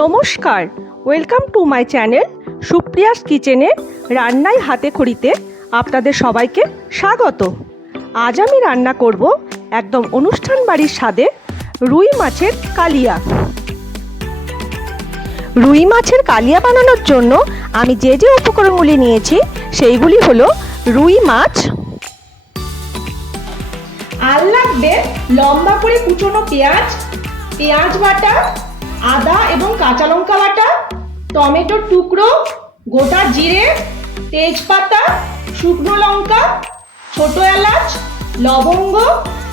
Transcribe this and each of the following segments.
নমস্কার welcome to my channel Supriya's কিচেনে রান্নায় হাতে খড়িতে আপনাদের সবাইকে স্বাগত। আজ আমি রান্না করব একদম অনুষ্ঠান বাড়ির স্বাদে রুই মাছের কালিয়া। রুই মাছের কালিয়া বানানোর জন্য আমি যে যে উপকরণগুলি নিয়েছি, সেইগুলি হলো রুই মাছ। আর লাগবে লম্বা করে কুচনো পেঁয়াজ পেঁয়াজ বাটা আদা এবং কাঁচা লঙ্কা বাটা টমেটোর টুকরো, গোটা জিরে, তেজপাতা, শুকনো লঙ্কা, ছোট এলাচ, লবঙ্গ,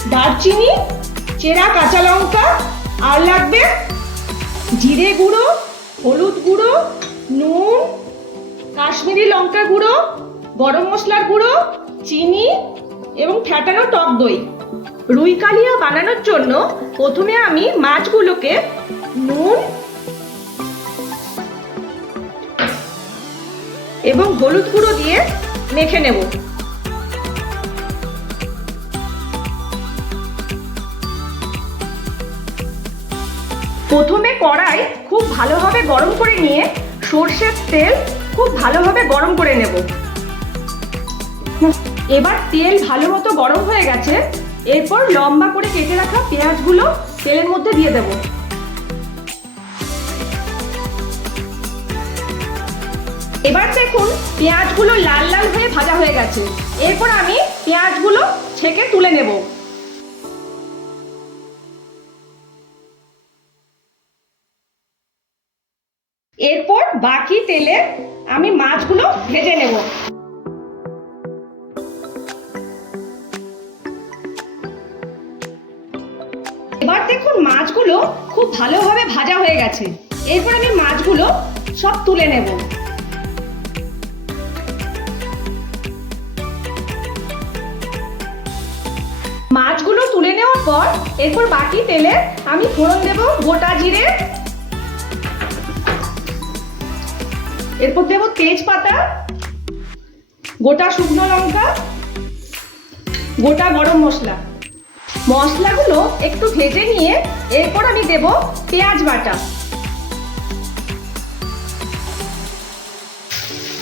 দারচিনি, চেরা কাঁচা লঙ্কা, আর লাগবে জিরে গুঁড়ো, হলুদ গুঁড়ো, নুন, কাশ্মীরি লঙ্কা গুঁড়ো, গরম মশলার গুঁড়ো, চিনি এবং ফ্যাটানো টক দই। রুই কালিয়া বানানোর জন্য প্রথমে আমি মাছগুলোকে নুন এবং হলুদ গুঁড়ো দিয়ে মেখে নেব। প্রথমে কড়াই খুব ভালোভাবে গরম করে নিয়ে সর্ষের তেল খুব ভালোভাবে গরম করে নেব। এবার তেল ভালো মতো গরম হয়ে গেছে, এরপর লম্বা করে কেটে রাখা পেঁয়াজগুলো তেলের মধ্যে দিয়ে দেব। এবার দেখুন, পেঁয়াজগুলো লাল লাল হয়ে ভাজা হয়ে গেছে। এরপর আমি পেঁয়াজগুলো ছেঁকে তুলে নেব। এরপর বাকি তেলে আমি মাছগুলো ভেজে নেব। এবার দেখুন, মাছগুলো খুব ভালোভাবে ভাজা হয়ে গেছে। এরপর আমি মাছগুলো সব তুলে নেব। মাছগুলো তুলে নেওয়ার পর এরপর বাকি তেলে আমি ফোড়ন দেব গোটা জিরে। এরপর দেব তেজপাতা, গোটা শুকনো লঙ্কা, গোটা গরম মশলা। মশলাগুলো একটু ভেজে নিয়ে এরপর আমি দেব পেঁয়াজ বাটা।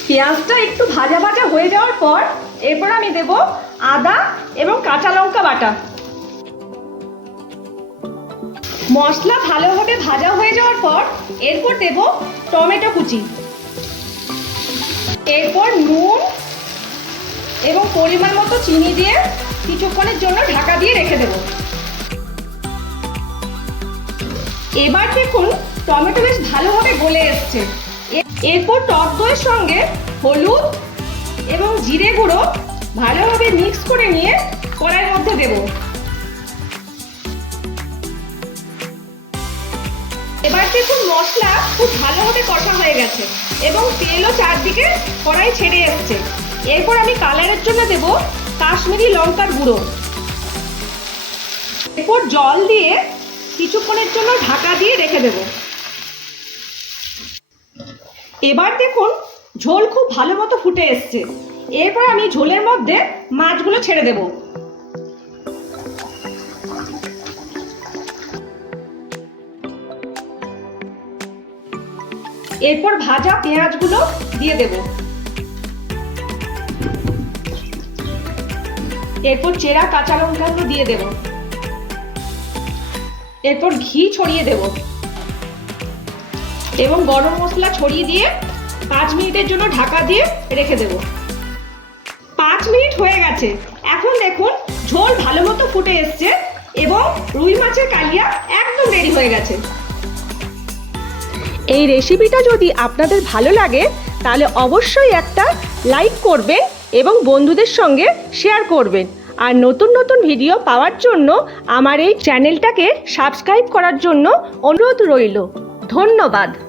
পেঁয়াজটা একটু ভাজা ভাজা হয়ে যাওয়ার পর এরপর আমি দেব আদা এবং কাঁচা লঙ্কা বাটা। মশলা ভালোভাবে ভাজা হয়ে যাওয়ার পর এরপর দেব টমেটো কুচি। এরপর নুন এবং পরিমাণ মতো চিনি দিয়ে কিছুক্ষণের জন্য ঢাকা দিয়ে রেখে দেব। এবার দেখুন টমেটো বেশ ভালোভাবে গলে এসছে। এরপর টক দইয়ের সঙ্গে হলুদ এবং জিরে গুঁড়ো ভালোভাবে মিক্স করে নিয়ে কড়াইয়ের মধ্যে দেব। এবার দেখুন মশলা খুব ভালোভাবে কষা হয়ে গেছে এবং তেলও চারদিকে কড়াই ছেড়ে এসছে। এরপর আমি কালারের জন্য দেব কাশ্মীরি লঙ্কার গুঁড়ো। এরপর জল দিয়ে কিছুক্ষণের জন্য ঢাকা দিয়ে রেখে দেব। এবার দেখুন, ঝোল খুব ভালো মতো ফুটে এসছে। এরপর আমি ঝোলের মধ্যে মাছগুলো ছেড়ে দেব। এরপর ভাজা পেঁয়াজগুলো দিয়ে দেব। এরপর চেরা কাঁচা লঙ্কাগুলো দিয়ে দেব। এরপর ঘি ছড়িয়ে দেব। এবং গরম মশলা ছড়িয়ে দিয়ে পাঁচ মিনিটের জন্য ঢাকা দিয়ে রেখে দেব। পাঁচ মিনিট হয়ে গেছে। এখন দেখুন, ঝোল ভালো মতো ফুটে এসছে এবং রুই মাছের কালিয়া একদম রেডি হয়ে গেছে। এই রেসিপিটা যদি আপনাদের ভালো লাগে, তাহলে অবশ্যই একটা লাইক করবেন এবং বন্ধুদের সঙ্গে শেয়ার করবেন। আর নতুন নতুন ভিডিও পাওয়ার জন্য আমার এই চ্যানেলটাকে সাবস্ক্রাইব করার জন্য অনুরোধ রইল। ধন্যবাদ।